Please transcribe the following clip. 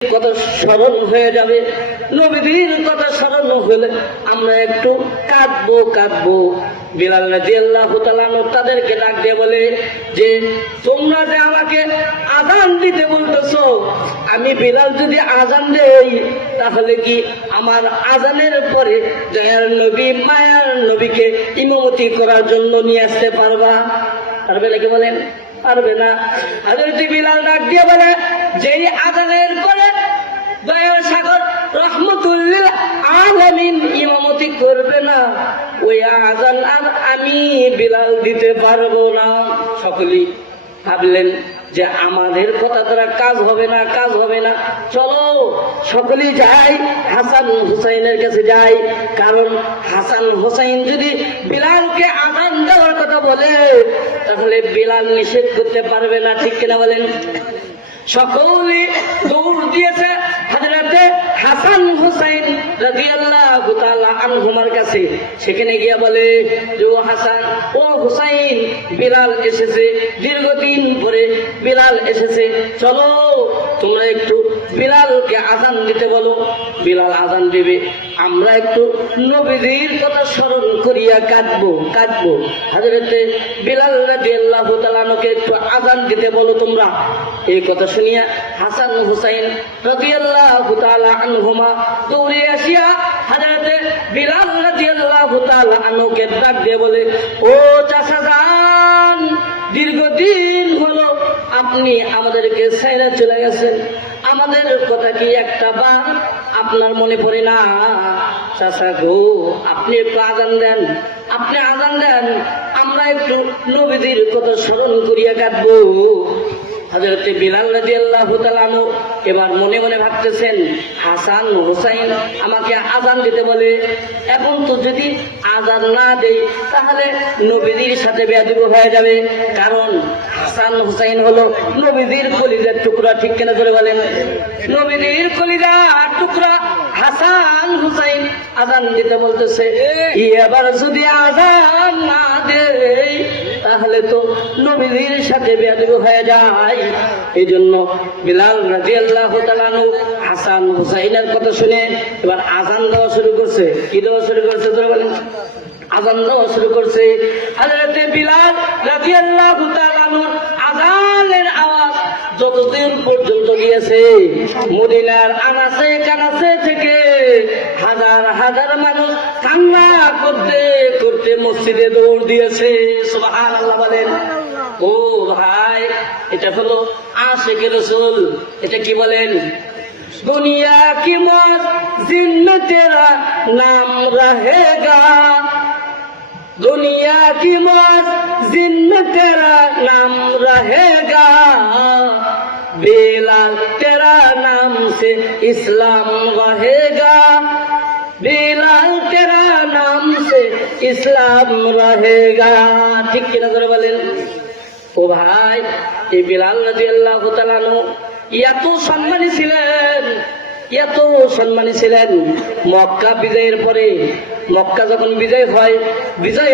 কথা স্মরণ হয়ে যাবে। নবীদের কথা স্মরণ হলে আমরা একটু কাঁদবো কাঁদবো। বিলাল রাজি আল্লাহ তাদেরকে ডাক দিয়ে বলে যে, তোমরা যে আমাকে আজান দিতে বলতেছো, আমি বিলাল যদি আজান দেই, তাহলে কি আমার আজানের পরে দয়ার নবী, মায়ার নবীকে ইমামতি করার জন্য নিয়ে আসতে পারবা? পারবে নাকি বলেন? পারবে না। হাজরত বিলাল ডাক দিয়ে বলে যেই আজানের পরে দয়ার সাগর রহমতুল্লিল আলামিন ইমামতি করবে না, ওই আজান আর আমি বিলাল দিতে পারব না। সকলেই ভাবলেন যে আমাদের কথা দ্বারা কাজ হবে না, কাজ হবে না। চলো, সকলেই যাই, হাসান হুসাইনের কাছে যাই। কারণ হাসান হুসাইন যদি বিলালকে আজান দেওয়ার কথা বলে, তাহলে বিলাল নিষেধ করতে পারবে না। ঠিক কিনা বলেন? সকলে দৌড় দিয়েছে হাজরাতে হাসান হুসাইন রাদিয়াল্লাহু তাআলা আনহুমার কাছে। সেখানে গিয়ে বলে যে ও হাসান, ও হুসাইন, বিলাল এসেছে। দীর্ঘদিন পরে বিলাল এসেছে। চলো, তোমরা একটু বিলালকে আজান দিতে বলো। বিলাল আজান দেবে। আমরা একটু নবীদের কথা স্মরণ করিয়া কাঁদবো কাঁদবো। হাজরতে বিলাল রাদিয়াল্লাহু তাআলাকে একটু আজান দিতে বলো তোমরা। এই কথা শুনিয়া হাসান হুসাইন রাদিয়াল্লাহু তাআলা আনহুমা দৌড়ে আসিয়া হযরতে বিলাল রাদিয়াল্লাহু তাআলা আনহুকে ডাক দিয়ে বলে, ও চাচা যান দীর্ঘদিন হলো আপনি আমাদেরকে সাইরা চলে গেছেন। আমাদের কথা কি একটা বা আপনার মনে পড়ে না? চাচা গো, আপনি একটু আজান দেন। আপনি আজান দেন, আমরা একটু নবীদের কথা স্মরণ করিয়া কাটবো হজরতে বিলাল রাজি আল্লাহ এবার মনে মনে ভাবতেছেন, হাসান হুসাইন আমাকে আজান দিতে বলে। এখন তো যদি আজান না দেই, তাহলে নবীদের সাথে বেয়াদিব হয়ে যাবে। কারণ হাসান হুসাইন হলো নবীদের কলিজার টুকরা, ঠিক কেনা করে বলেন? নবীদের কলিজার টুকরা হাসান হুসাইন, আজান দিতে বলতেছে এবার যদি আজান না তাহলে তো সাথে হয়ে যায়। এই জন্য বিলাল রাজি আল্লাহ হাসান হুসাইনের কথা শুনে এবার আজান দেওয়া শুরু করছে। কি দেওয়া শুরু করছে তোরা বলেন? আজান দেওয়া শুরু করছে। হাজরতে বিলাল রাজি আল্লাহ আজানের আওয়াজ যতদিন পর্যন্ত গিয়েছে, মদিনার আনাসে কানাসে থেকে হাজার হাজার মানুষ কান্না করতে করতে মসজিদে দৌড় দিয়েছে। বলেন। ও ভাই, এটা হলো আশেখ রসুল। এটা কি বলেন? দুনিয়া কি মত জিন্ন তেরা নাম রহেগা? দুনিয়া কি মত জিন্ন তেরা নাম রহে इस्लाम रहेगा बेलाल तेरा नाम से ইসলাম रहेगा ঠিক কি নজর বলেন ও ভাই এই বিলাল রাজি আল্লাহ এত সম্মানী ছিলেন এত সম্মানী ছিলেন মক্কা বিজয়ের পরে মক্কা যখন বিজয় হয় বিজয়